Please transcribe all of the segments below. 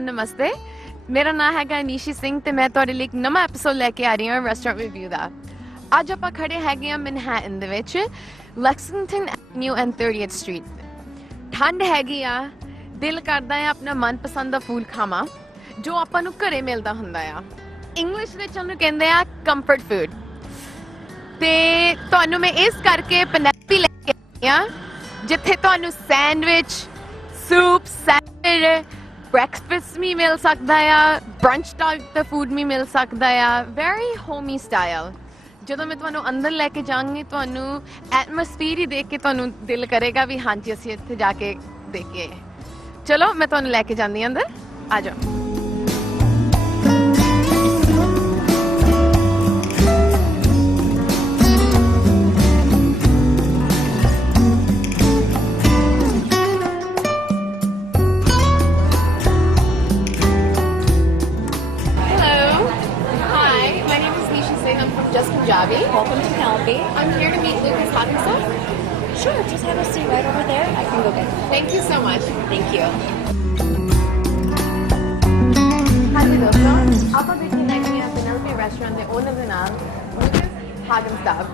everyone, namaste. मेरा नाम है निशी सिंह ते मैं ਤੁਹਾਡੇ ਲਈ ਇੱਕ ਨਵਾਂ ਐਪੀਸੋਡ ਲੈ ਕੇ ਆ ਰਹੀ ਹਾਂ ਰੈਸਟੋਰੈਂਟ ਰਿਵਿਊ ਦਾ। ਅੱਜ ਆਪਾਂ ਖੜੇ ਹੈਗੇ ਆ ਮੈਨਹੈਟਨ ਦੇ ਵਿੱਚ ਲੈਕਸਿੰਗਟਨ ਐਵਨਿਊ ਐਂਡ 30th ਸਟਰੀਟ। ਠੰਡ ਹੈਗੀ ਆ, ਦਿਲ ਕਰਦਾ ਹੈ ਆਪਣਾ ਮਨਪਸੰਦ ਦਾ ਫੂਡ ਖਾਵਾਂ ਜੋ ਆਪਾਂ ਨੂੰ ਘਰੇ ਮਿਲਦਾ ਹੁੰਦਾ ਆ। ਇੰਗਲਿਸ਼ ਵਿੱਚ ਉਹਨੂੰ ਕਹਿੰਦੇ ਆ ਕੰਫਰਟ ਫੂਡ। ਤੇ ਤੁਹਾਨੂੰ ਮੈਂ ਇਸ ਕਰਕੇ Penelope ਲੈ ਕੇ ਆਈ ਆ ਜਿੱਥੇ ਤੁਹਾਨੂੰ ਸੈਂਡਵਿਚ, ਸੂਪ, ਸੈਲਡ, breakfast भी मिल सकता है, brunch type का food भी मिल सकता है, very homey style। ਜਦੋਂ ਮੈਂ ਤੁਹਾਨੂੰ ਅੰਦਰ ਲੈ ਕੇ ਜਾਵਾਂਗੀ ਤੁਹਾਨੂੰ ਐਟਮੋਸਫੀਅਰ ਹੀ ਦੇਖ ਕੇ ਤੁਹਾਨੂੰ ਦਿਲ ਕਰੇਗਾ ਵੀ ਹਾਂਜੀ ਅਸੀਂ ਇੱਥੇ ਜਾ ਕੇ ਦੇਖੀਏ। ਚਲੋ ਮੈਂ ਤੁਹਾਨੂੰ ਲੈ ਕੇ ਜਾਂਦੀ ਹਾਂ ਅੰਦਰ, ਆ ਜਾਓ। Punjabi. Welcome to Penelope. I'm here to meet Lucas Hawkinson. Sure, just have a seat right over there. I can go get them. Thank you so much. Thank you. ਹਾਂਜੀ ਦੋਸਤੋ, ਆਪਾਂ ਦੇਖੀ ਲੈਣੀ ਆ Penelope restaurant ਦੇ owner ਦੇ ਨਾਲ Lucas Hawkinson.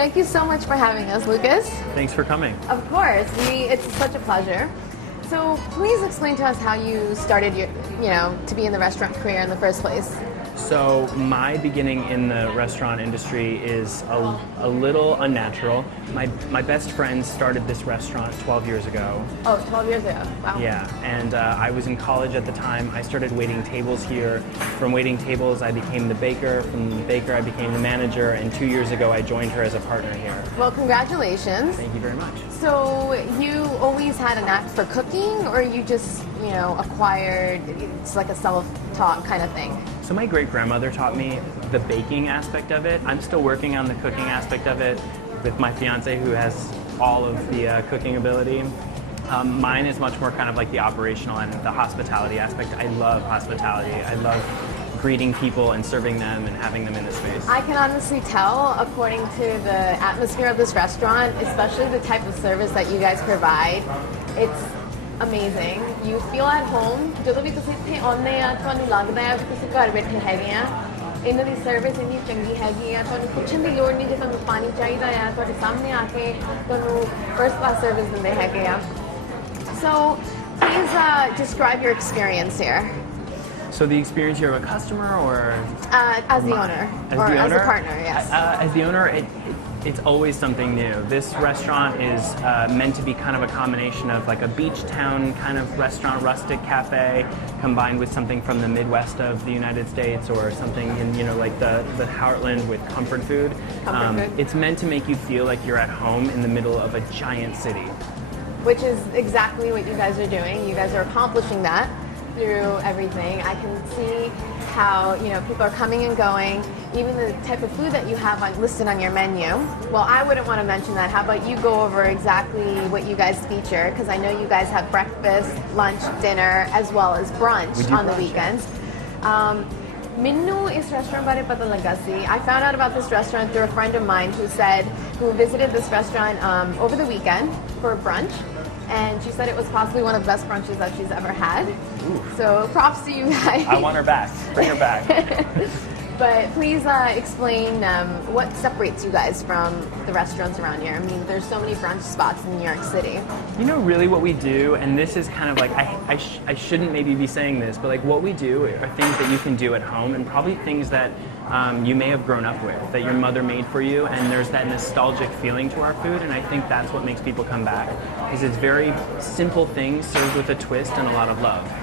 Thank you so much for having us, Lucas. Thanks for coming. Of course, it's such a pleasure. So please explain to us how you started to be in the restaurant career in the first place. So my beginning in the restaurant industry is a little unnatural. My best friend started this restaurant 12 years ago. Oh, 12 years ago. Wow. Yeah, and I was in college at the time. I started waiting tables here. From waiting tables, I became the baker. From the baker, I became the manager. And 2 years ago, I joined her as a partner here. Well, congratulations. Thank you very much. So you always had a knack for cooking, or you just, acquired, it's like a self-taught kind of thing? So my great-grandmother taught me the baking aspect of it. I'm still working on the cooking aspect of it with my fiance who has all of the cooking ability. Mine is much more kind of like the operational and the hospitality aspect. I love hospitality. I love greeting people and serving them and having them in the space. I can honestly tell, according to the atmosphere of this restaurant, especially the type of service that you guys provide, it's amazing. You feel at home. ਜਦੋਂ ਵੀ ਤੁਸੀਂ ਇੱਥੇ ਆਉਂਦੇ ਆ ਤੁਹਾਨੂੰ ਲੱਗਦਾ ਹੈ ਕਿ ਤੁਸੀਂ ਘਰ ਬੈਠੇ ਹੈਗੇ ਆ। ਇਹਨਾਂ ਦੀ ਸਰਵਿਸ ਇੰਨੀ ਚੰਗੀ ਹੈਗੀ ਆ, ਤੁਹਾਨੂੰ ਪੁੱਛਣ ਦੀ ਲੋੜ ਨਹੀਂ ਜੇ ਤੁਹਾਨੂੰ ਪਾਣੀ ਚਾਹੀਦਾ ਆ ਤੁਹਾਡੇ ਸਾਹਮਣੇ ਆ ਕੇ ਤੁਹਾਨੂੰ ਫਰਸਟ ਕਲਾਸ ਸਰਵਿਸ ਦਿੰਦੇ ਹੈਗੇ ਆ। So please describe your experience here. So the experience here of a customer or? As the owner. As a partner, yes. As the owner, it's always something new. This restaurant is meant to be kind of a combination of like a beach town kind of restaurant, rustic cafe, combined with something from the Midwest of the United States or something in, like the heartland with comfort food. It's meant to make you feel like you're at home in the middle of a giant city. Which is exactly what you guys are doing. You guys are accomplishing that through everything. I can see how people are coming and going, even the type of food that you have listed on your menu. Well, I wouldn't want to mention that. How about you go over exactly what you guys feature, because I know you guys have breakfast, lunch, dinner, as well as brunch on the weekends. Minnu is restaurant bare pata laga si. I found out about this restaurant through a friend of mine who visited this restaurant over the weekend for brunch. And she said it was possibly one of the best brunches that she's ever had. Ooh. So props to you guys. I want her back. Bring her back. But please explain what separates you guys from the restaurants around here. I mean, there's so many brunch spots in New York City. Really what we do, and this is kind of like, I shouldn't maybe be saying this, but like what we do are things that you can do at home and probably things that you may have grown up with, that your mother made for you, and there's that nostalgic feeling to our food, and I think that's what makes people come back, is it's very simple things served with a twist and a lot of love.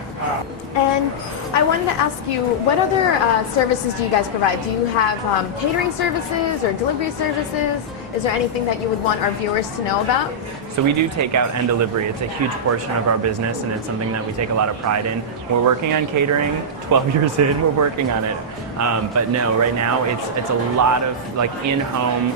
And I wanted to ask you, what other services do you guys provide? Do you have catering services or delivery services? Is there anything that you would want our viewers to know about? So we do takeout and delivery. It's a huge portion of our business, and it's something that we take a lot of pride in. We're working on catering. 12 years in, we're working on it. But no, right now it's a lot of like in-home,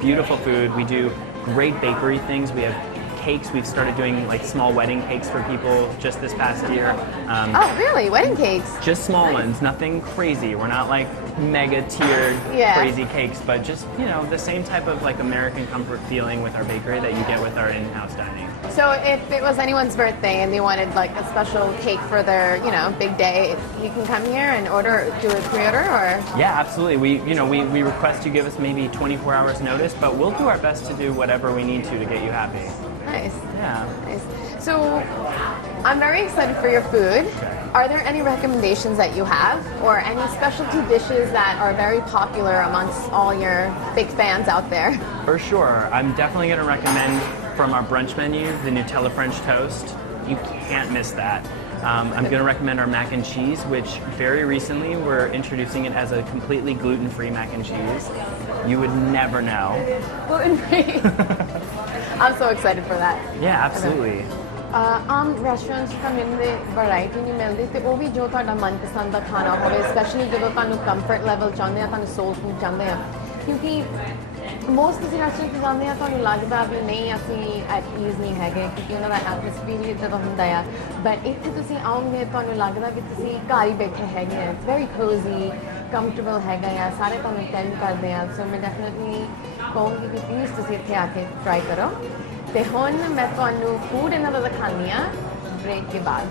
beautiful food. We do great bakery things. We have cakes. We've started doing like small wedding cakes for people just this past year. Oh, really? Wedding cakes? Just small ones, nothing crazy. We're not like mega tiered crazy cakes, but just, you know, the same type of like American comfort feeling with our bakery that you get with our in-house dining. So if it was anyone's birthday and they wanted like a special cake for their, you know, big day, you can come here and do a pre-order, or? Yeah, absolutely. We request you give us maybe 24 hours notice, but we'll do our best to do whatever we need to get you happy. Nice. Yeah. Nice. So I'm very excited for your food. Okay. Are there any recommendations that you have, or any specialty dishes that are very popular amongst all your big fans out there? For sure. I'm definitely going to recommend from our brunch menu, the Nutella French toast. You can't miss that. I'm going to recommend our mac and cheese, which very recently we're introducing it as a completely gluten-free mac and cheese. You would never know. Gluten-free. I'm so excited for that. Yeah, absolutely. Aam restaurants ਤਾਂ ਮਿਲਦੇ variety ਨਹੀਂ ਮਿਲਦੀ ਤੇ ਉਹ ਵੀ ਜੋ ਤੁਹਾਡਾ ਮਨਪਸੰਦ ਦਾ ਖਾਣਾ ਹੋਵੇ ਸਪੈਸ਼ਲੀ ਜਦੋਂ ਤੁਹਾਨੂੰ ਕੰਫਰਟ ਲੈਵਲ ਚਾਹੁੰਦੇ ਆ ਤੁਹਾਨੂੰ ਸੋਲ ਫੂਡ ਚਾਹੁੰਦੇ ਆ ਕਿਉਂਕਿ ਮੋਸਟ ਤੁਸੀਂ ਰੈਸਟੋਰੈਂਟ 'ਚ ਜਾਂਦੇ ਆ ਤੁਹਾਨੂੰ ਲੱਗਦਾ ਵੀ ਨਹੀਂ ਅਸੀਂ ਐਟ ਈਜ਼ ਨਹੀਂ ਹੈਗੇ ਕਿਉਂਕਿ ਉਹਨਾਂ ਦਾ ਐਟਮੋਸਫੀਅਰ ਹੀ ਇੱਦਾਂ ਦਾ ਹੁੰਦਾ ਆ ਬਟ ਇੱਥੇ ਤੁਸੀਂ ਆਓਗੇ ਤੁਹਾਨੂੰ ਲੱਗਦਾ ਵੀ ਤੁਸੀਂ ਘਰ ਹੀ ਬੈਠੇ ਹੈਗੇ ਆ ਇਟਸ ਵੈਰੀ ਕੋਜ਼ੀ ਕੰਫਰਟੇਬਲ ਹੈਗਾ ਆ ਸਾਰੇ ਤੁਹਾਨੂੰ ਅਟੈਂਡ ਕਰਦੇ ਆ ਸੋ ਮੈਂ ਡੈਫੀਨਿਟਲੀ ਕਹੂੰਗੀ ਕਿ ਪਲੀਜ਼ ਤੁਸੀਂ ਇੱਥੇ ਆ ਕੇ ਟਰਾਈ ਕਰੋ ਤੇ ਹੁਣ ਮੈਂ ਤੁਹਾਨੂੰ ਫੂਡ ਇਹਨਾਂ ਦਾ ਦਿਖਾਉਂਦੀ ਆ ਬ੍ਰੇਕ ਕੇ ਬਾਅਦ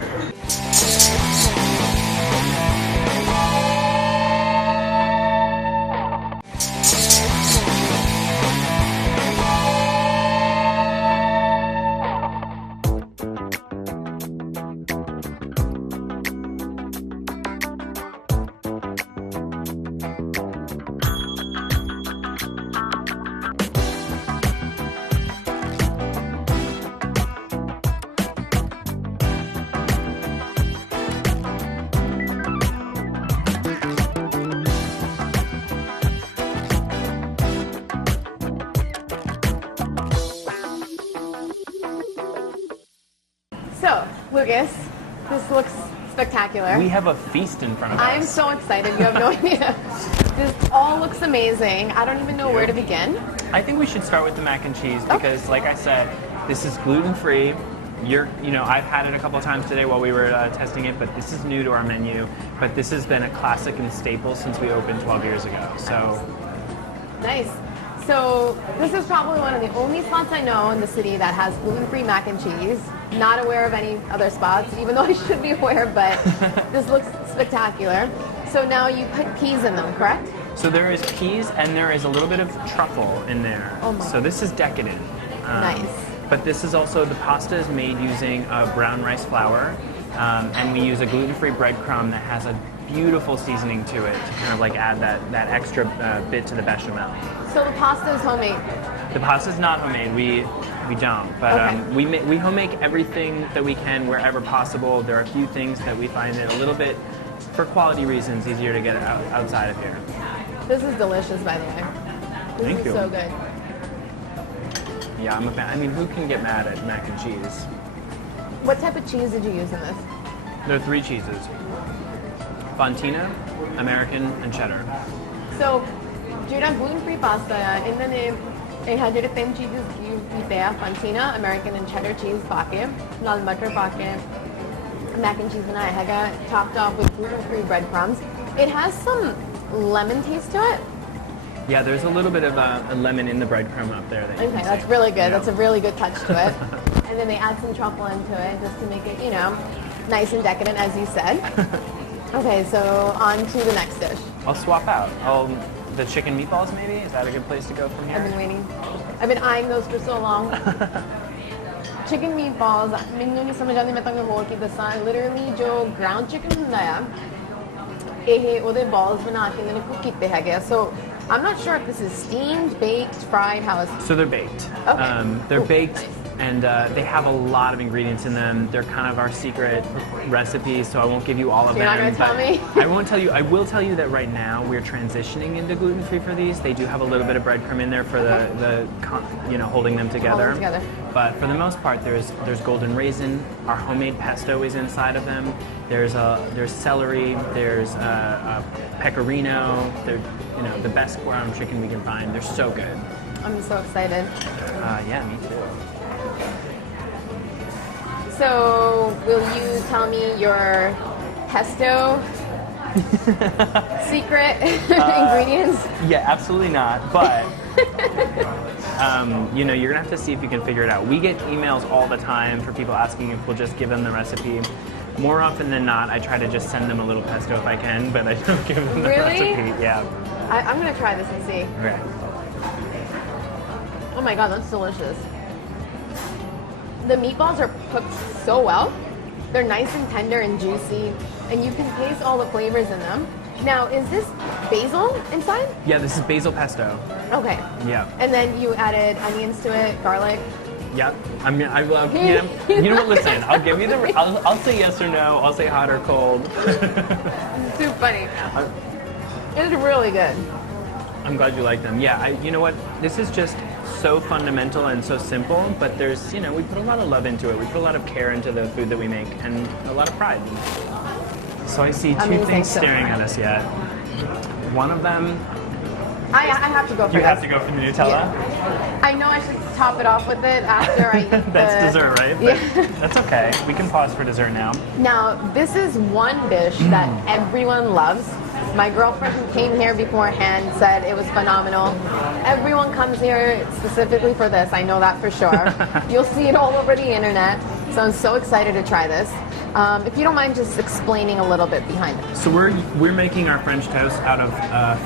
So, Lucas, this looks spectacular. We have a feast in front of us. I'm so excited. You have no idea. This all looks amazing. I don't even know where to begin. I think we should start with the mac and cheese because, like I said, this is gluten-free. I've had it a couple of times today while we were testing it, but this is new to our menu. But this has been a classic and staple since we opened 12 years ago. So, nice. So this is probably one of the only spots I know in the city that has gluten-free mac and cheese. Not aware of any other spots, even though I should be aware, but this looks spectacular. So now you put peas in them, correct? So there is peas and there is a little bit of truffle in there. Oh my. So this is decadent. Nice. But this is also, the pasta is made using brown rice flour, and we use a gluten-free breadcrumb that has a beautiful seasoning to it to kind of like add that extra bit to the bechamel. So the pasta is homemade? The pasta is not homemade. We don't, but we homemade everything that we can wherever possible. There are a few things that we find it a little bit, for quality reasons, easier to get outside of here. This is delicious, by the way. Thank you. So good. Yeah, I'm a fan. I mean, who can get mad at mac and cheese? What type of cheese did you use in this? There are 3 cheeses. Fontina, American, and cheddar. So, ਜਿਹੜਾ gluten-free pasta ਆ ਇਹਨਾਂ ਨੇ ਇਹ ਜਿਹੜੇ 3 ਚੀਜ਼ਾਂ use ਕੀਤੇ ਆ Fontina, American, and cheddar cheese ਪਾ ਕੇ ਨਾਲ ਮਟਰ ਪਾ ਕੇ mac and cheese ਬਣਾਇਆ ਹੈਗਾ topped off with gluten-free breadcrumbs. It has some lemon taste to it. Yeah, there's a little bit of a lemon in the breadcrumb up there. Okay, that's really good. That's a really good touch to it. And then they add some truffle into it just to make it, nice and decadent, as you said. Okay, so on to the next dish. I'll swap out. The chicken meatballs, maybe? Is that a good place to go from here? I've been waiting. I've been eyeing those for so long. Chicken meatballs, ਮੈਨੂੰ ਨਹੀਂ ਸਮਝ ਆਉਂਦੀ ਮੈਂ ਤੁਹਾਨੂੰ ਹੋਰ ਕੀ ਦੱਸਾਂ literally ਜੋ ground chicken ਹੁੰਦਾ ਆ ਇਹ ਉਹਦੇ balls ਬਣਾ ਕੇ ਇਹਨਾਂ ਨੇ cook ਕੀਤੇ ਹੈਗੇ ਆ so I'm not sure if this is steamed, baked, fried, how is it? So they're baked. Okay. They're baked. And they have a lot of ingredients in them. They're kind of our secret recipes, so I won't give you all of them. You're not going to tell me? I won't tell you. I will tell you that right now we're transitioning into gluten-free for these. They do have a little bit of breadcrumb in there for the holding them together. But for the most part, there's golden raisin. Our homemade pesto is inside of them. There's celery. There's pecorino. They're the best ground chicken we can find. They're so good. I'm so excited. Yeah, me too. So, will you tell me your pesto secret ingredients? Yeah, absolutely not. But you know, you're gonna have to see if you can figure it out. We get emails all the time for people asking if we'll just give them the recipe. More often than not, I try to just send them a little pesto if I can, but I don't give them the recipe. Yeah. I'm gonna try this and see. Okay. Oh my god, that's delicious. The meatballs are cooked so well. They're nice and tender and juicy, and you can taste all the flavors in them. Now, is this basil inside? Yeah, this is basil pesto. Okay. Yeah. And then you added onions to it, garlic. Yep. I love. Yeah. You know what? Listen, I'll give you the. I'll say yes or no. I'll say hot or cold. It's too funny. It's really good. I'm glad you like them. Yeah. You know what? This is just so fundamental and so simple, but there's, you know, we put a lot of love into it. We put a lot of care into the food that we make, and a lot of pride. So I see two things staring at us yet. One of them. I have to go for You this. have to go for the Nutella? Yeah. I know I should top it off with it after I eat That's dessert, right? Yeah. That's okay. We can pause for dessert now. Now, this is one dish that everyone loves. My girlfriend who came here beforehand said it was phenomenal. Everyone comes here specifically for this, I know that for sure. You'll see it all over the internet, so I'm so excited to try this. If you don't mind just explaining a little bit behind it. So we're making our French toast out of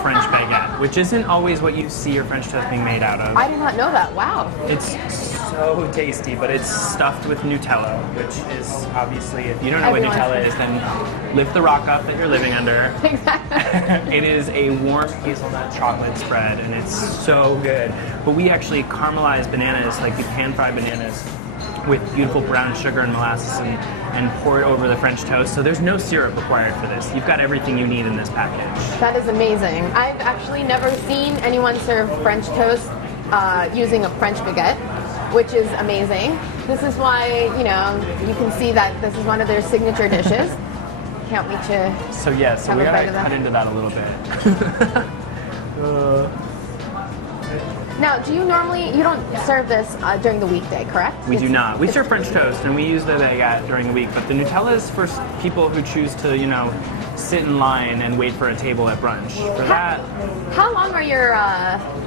French baguette, which isn't always what you see your French toast being made out of. I did not know that, wow. It's so tasty, but it's stuffed with Nutella, which is obviously, if you don't know what Nutella is, then lift the rock up that you're living under. It is a warm hazelnut chocolate spread, and it's so good. But we actually caramelize bananas, like we pan-fry bananas, with beautiful brown sugar and molasses and pour it over the French toast. So there's no syrup required for this. You've got everything you need in this package. That is amazing. I've actually never seen anyone serve French toast using a French baguette, which is amazing. This is why, you know, you can see that this is one of their signature dishes. Can't wait to So yeah, so we gotta cut into that a little bit. Now, do you normally, you don't serve this during the weekday, correct? We do not. We serve French toast, and we use the baguette during the week, but the Nutella is for people who choose to, you know, sit in line and wait for a table at brunch. For that... How long are your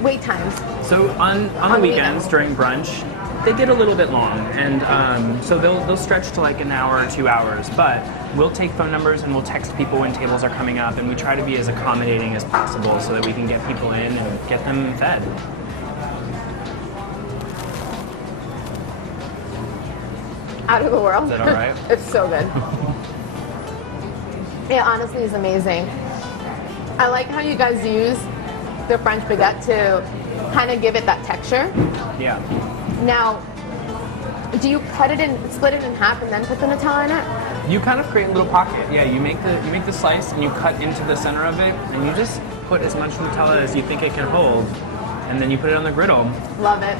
wait times? So on the weekends, during brunch, they get a little bit long, and so they'll stretch to like an hour or 2 hours, but we'll take phone numbers and we'll text people when tables are coming up, and we try to be as accommodating as possible so that we can get people in and get them fed. Out of the world. Is that all right? It's so good. It honestly is amazing. I like how you guys use the French baguette to kind of give it that texture. Yeah. Now, do you cut it and split it in half and then put the Nutella in it? You kind of create a little pocket. Yeah, you make the slice and you cut into the center of it, and you just put as much Nutella as you think it can hold, and then you put it on the griddle. Love it.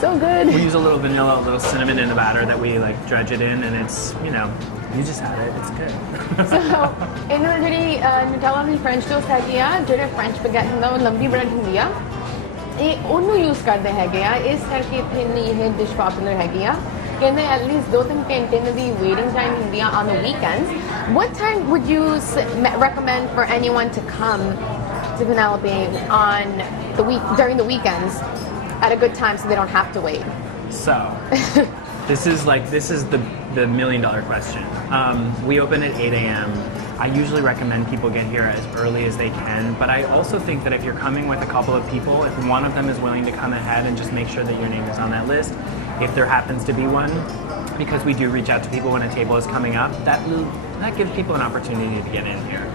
So good. We use a little vanilla, a little cinnamon in the batter that we like dredge it in, and it's, you know, you just have it. It's good. So, ਇਹਨਾਂ ਜਿਹੜੀ Nutella ਦੀ French toast ਹੈਗੀ ਆ, ਜਿਹੜੇ French baguette ਹੁੰਦਾ ਉਹ ਲੰਬੀ bread ਹੁੰਦੀ ਆ, ਇਹ ਉਹਨੂੰ ਯੂਜ਼ ਕਰਦੇ ਹੈਗੇ ਆ, ਇਸ ਕਰਕੇ ਇੱਥੇ ਇੰਨੀ ਇਹ ਡਿਸ਼ ਪਪੂਲਰ ਹੈਗੀ ਆ. ਕਹਿੰਦੇ at least 2-3 ਘੰਟੇ ਦੀ waiting time ਹੁੰਦੀ ਆ on the weekends. What time would you recommend for anyone to come to Penelope on the during the weekends at a good time so they don't have to wait? So, this is the $1 million question. We open at 8 a.m. I usually recommend people get here as early as they can, but I also think that if you're coming with a couple of people, if one of them is willing to come ahead and just make sure that your name is on that list, if there happens to be one, because we do reach out to people when a table is coming up, that gives people an opportunity to get in here.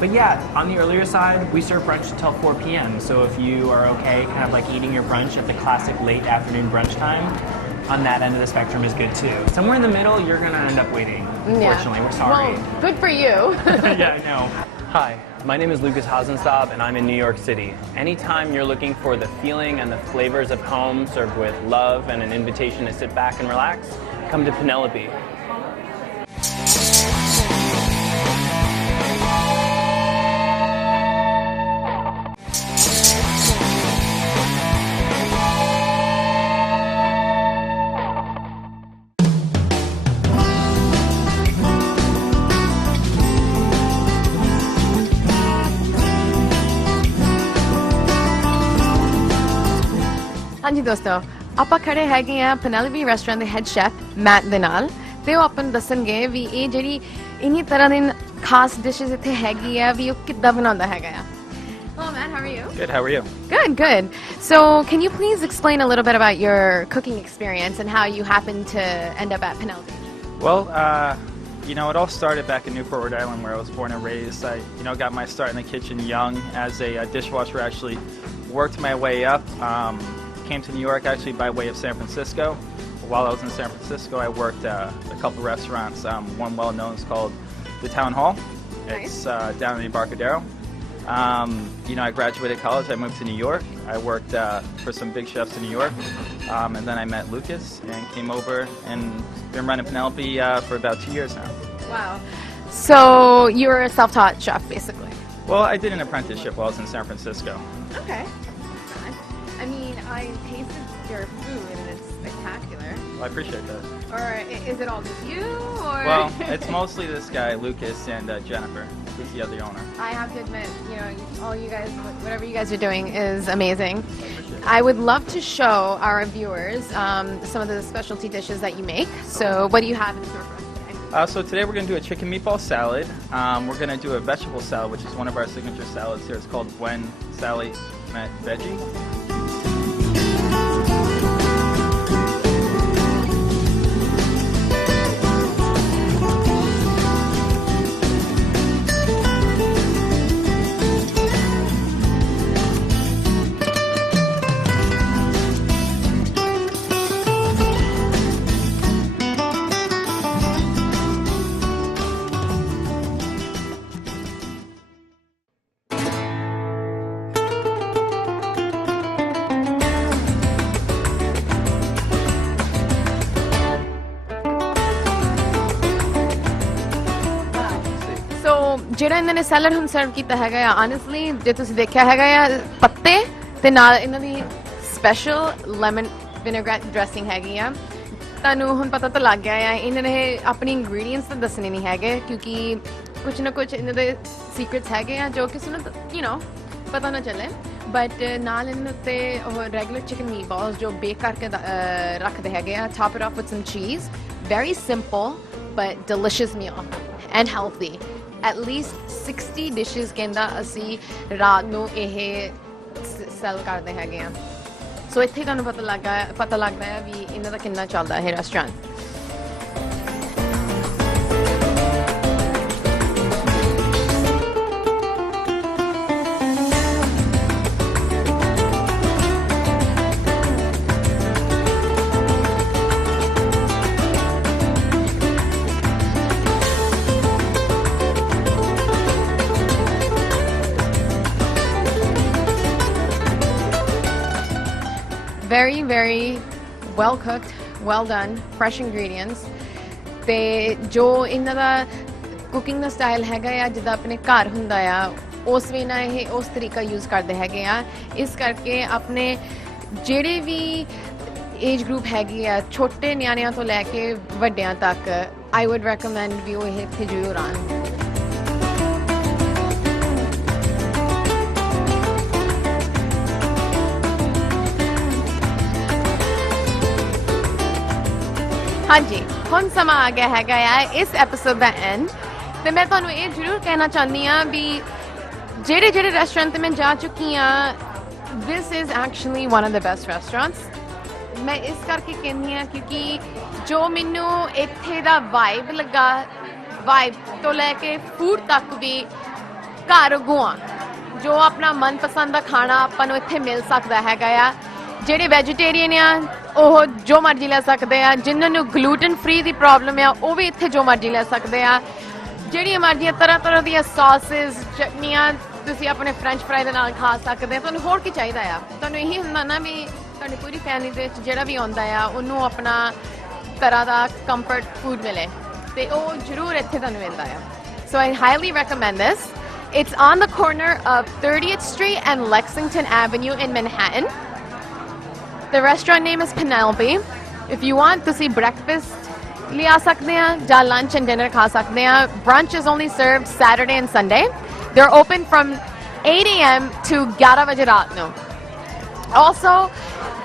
But yeah, on the earlier side, we serve brunch until 4 p.m. So if you are okay kind of like eating your brunch at the classic late afternoon brunch time, on that end of the spectrum is good too. Somewhere in the middle, you're going to end up waiting. Unfortunately, we're sorry. Well, good for you. Yeah, I know. Hi, my name is Lucas Hasenstab, and I'm in New York City. Anytime you're looking for the feeling and the flavors of home served with love and an invitation to sit back and relax, come to Penelope. हाँ जी दोस्तों, ਆਪਾਂ ਖੜੇ ਹੈਗੇ ਆ Penelope restaurant ਦੇ head chef mat ਦੇ ਨਾਲ ਤੇ ਉਹ ਆਪਾਂ ਨੂੰ ਦੱਸਣਗੇ ਵੀ ਇਹ ਜਿਹੜੀ ਇਨੀ ਤਰ੍ਹਾਂ ਦੀ ਖਾਸ ਡਿਸ਼ਸ ਇੱਥੇ ਹੈਗੀ ਆ ਵੀ ਉਹ ਕਿੱਦਾਂ ਬਣਾਉਂਦਾ ਹੈਗਾ ਆ। Hello Matt, how are you? Good, how are you? Good, good. So can you please explain a little bit about your cooking experience and how you happened to end up at Penelope? Well, you know, it all started back in Newport, Rhode Island, where I was born and raised. I, got my start in the kitchen young as a dishwasher. Actually worked my way up. Came to New York actually by way of San Francisco. While I was in San Francisco, I worked a couple restaurants. One well known is called the Town Hall. It's down in the Embarcadero. I graduated college. I moved to New York. I worked for some big chefs in New York, and then I met Lucas and came over and been running Penelope for about 2 years now. Wow. So you're a self-taught chef, basically. Well, I did an apprenticeship while I was in San Francisco. Okay. I mean, I tasted your food and it's spectacular. Well, I appreciate that. Or is it all just you, or? Well, it's mostly this guy, Lucas, and Jennifer, who's the other owner. I have to admit, all you guys, whatever you guys are doing is amazing. I would love to show our viewers some of the specialty dishes that you make. So what do you have in store for us today? So today we're going to do a chicken meatball salad. We're going to do a vegetable salad, which is one of our signature salads here. It's called Buen Salad Veggie. ਜਿਹੜਾ ਇਹਨਾਂ ਨੇ salad ਹੁਣ ਸਰਵ ਕੀਤਾ ਹੈਗਾ ਆ honestly ਜੇ ਤੁਸੀਂ ਦੇਖਿਆ ਹੈਗਾ ਆ ਪੱਤੇ ਤੇ ਨਾਲ ਇਹਨਾਂ ਦੀ ਸਪੈਸ਼ਲ ਲੈਮਨ ਵਿਨੇਗਰੇਟ ਡਰੈਸਿੰਗ ਹੈਗੀ ਆ ਤੁਹਾਨੂੰ ਹੁਣ ਪਤਾ ਤਾਂ ਲੱਗ ਗਿਆ ਆ ਇਹਨਾਂ ਨੇ ਆਪਣੀ ਇੰਗਰੀਡੀਐਂਟਸ ਤਾਂ ਦੱਸਣੇ ਨਹੀਂ ਹੈਗੇ ਕਿਉਂਕਿ ਕੁਝ ਨਾ ਕੁਝ ਇਹਨਾਂ ਦੇ ਸੀਕ੍ਰੇਟਸ ਹੈਗੇ ਆ ਜੋ ਕਿਸੇ ਨੂੰ ਪਤਾ ਨਾ ਚੱਲੇ ਬਟ ਨਾਲ ਇਹਨਾਂ ਉੱਤੇ ਉਹ ਰੈਗੂਲਰ ਚਿਕਨ ਮੀਟਬਾਲਸ ਜੋ ਬੇਕ ਕਰਕੇ ਰੱਖਦੇ ਹੈਗੇ ਆ top it off with some cheese very simple but delicious meal and healthy at least 60 dishes ਕਹਿੰਦਾ ਅਸੀਂ ਰਾਤ ਨੂੰ ਇਹ ਸੈਲ ਕਰਦੇ ਹੈਗੇ ਆ ਸੋ ਇੱਥੇ ਤੁਹਾਨੂੰ ਪਤਾ ਲੱਗਦਾ ਹੈ ਵੀ ਇਹਨਾਂ ਦਾ ਕਿੰਨਾ ਚੱਲਦਾ ਹੈ restaurant very very well cooked well done fresh ingredients ਤੇ ਜੋ ਇਹਨਾਂ ਦਾ ਕੁਕਿੰਗ ਦਾ ਸਟਾਈਲ ਹੈਗਾ ਆ ਜਿੱਦਾਂ ਆਪਣੇ ਘਰ ਹੁੰਦਾ ਆ ਉਸ ਵੀ ਨਾ ਇਹ ਉਸ ਤਰੀਕਾ ਯੂਜ਼ ਕਰਦੇ ਹੈਗੇ ਆ ਇਸ ਕਰਕੇ ਆਪਣੇ ਜਿਹੜੇ ਵੀ ਏਜ ਗਰੁੱਪ ਹੈਗੇ ਆ ਛੋਟੇ ਨਿਆਣਿਆਂ ਤੋਂ ਲੈ ਕੇ ਵੱਡਿਆਂ ਤੱਕ I would recommend ਵੀ ਉਹ ਇੱਥੇ ਜ਼ਰੂਰ ਆਉਣ ਹਾਂਜੀ ਹੁਣ ਸਮਾਂ ਆ ਗਿਆ ਹੈਗਾ ਆ ਇਸ ਐਪੀਸੋਡ ਦਾ ਐਂਡ ਤੇ ਮੈਂ ਤੁਹਾਨੂੰ ਇਹ ਜ਼ਰੂਰ ਕਹਿਣਾ ਚਾਹੁੰਦੀ ਆ ਵੀ ਜਿਹੜੇ ਰੈਸਟੋਰੈਂਟ ਤੇ ਮੈਂ ਜਾ ਚੁੱਕੀ ਆ this is actually one of the best restaurants ਮੈਂ ਇਸ ਕਰਕੇ ਕਹਿੰਦੀ ਆ ਕਿਉਂਕਿ ਜੋ ਮੈਨੂੰ ਇੱਥੇ ਦਾ ਵਾਈਬ ਲੱਗਾ ਵਾਈਬ ਤੋਂ ਲੈ ਕੇ ਫੂਡ ਤੱਕ ਵੀ ਘਰ ਗੁਆ ਜੋ ਆਪਣਾ ਮਨਪਸੰਦ ਦਾ ਖਾਣਾ ਆਪਾਂ ਨੂੰ ਇੱਥੇ ਮਿਲ ਸਕਦਾ ਹੈਗਾ ਆ ਜਿਹੜੇ ਵੈਜੀਟੇਰੀਅਨ ਆ ਉਹ ਜੋ ਮਰਜ਼ੀ ਲੈ ਸਕਦੇ ਆ ਜਿਨ੍ਹਾਂ ਨੂੰ ਗਲੂਟਨ ਫ੍ਰੀ ਦੀ ਪ੍ਰੋਬਲਮ ਆ ਉਹ ਵੀ ਇੱਥੇ ਜੋ ਮਰਜ਼ੀ ਲੈ ਸਕਦੇ ਆ ਜਿਹੜੀਆਂ ਮਰਜ਼ੀਆਂ ਤਰ੍ਹਾਂ ਦੀਆਂ ਸੌਸਸ ਚਟਨੀਆਂ ਤੁਸੀਂ ਆਪਣੇ ਫ੍ਰੈਂਚ ਫਰਾਈ ਦੇ ਨਾਲ ਖਾ ਸਕਦੇ ਆ ਤੁਹਾਨੂੰ ਹੋਰ ਕੀ ਚਾਹੀਦਾ ਆ ਤੁਹਾਨੂੰ ਇਹੀ ਹੁੰਦਾ ਨਾ ਵੀ ਤੁਹਾਡੀ ਪੂਰੀ ਫੈਮਿਲੀ ਦੇ ਵਿੱਚ ਜਿਹੜਾ ਵੀ ਆਉਂਦਾ ਆ ਉਹਨੂੰ ਆਪਣਾ ਤਰ੍ਹਾਂ ਦਾ ਕੰਫਰਟ ਫੂਡ ਮਿਲੇ ਤੇ ਉਹ ਜ਼ਰੂਰ ਇੱਥੇ ਤੁਹਾਨੂੰ ਮਿਲਦਾ ਆ ਸੋ I highly recommend this it's on the corner of 30th Street and Lexington Avenue in Manhattan The restaurant name is Penelope. If you want to see breakfast, liya sakde hain, ja lunch and dinner kha sakde hain. Brunch is only served Saturday and Sunday. They're open from 8 a.m. to 11 baje raat nu. Also,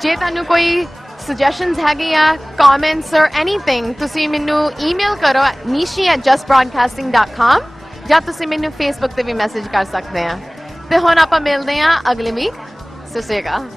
ਜੇ ਤੁਹਾਨੂੰ ਕੋਈ suggestions ਹੈਗੇ ਆ, comments or anything, ਤੁਸੀਂ ਮੈਨੂੰ email ਕਰੋ nishi@justbroadcasting.com ਜਾਂ ਤੁਸੀਂ ਮੈਨੂੰ Facebook ਤੇ ਵੀ ਮੈਸੇਜ ਕਰ ਸਕਦੇ ਆ। ਤੇ ਹੁਣ ਆਪਾਂ ਮਿਲਦੇ ਆ ਅਗਲੇ ਵੀਕ। ਸਤਿ ਸ਼੍ਰੀ ਅਕਾਲ।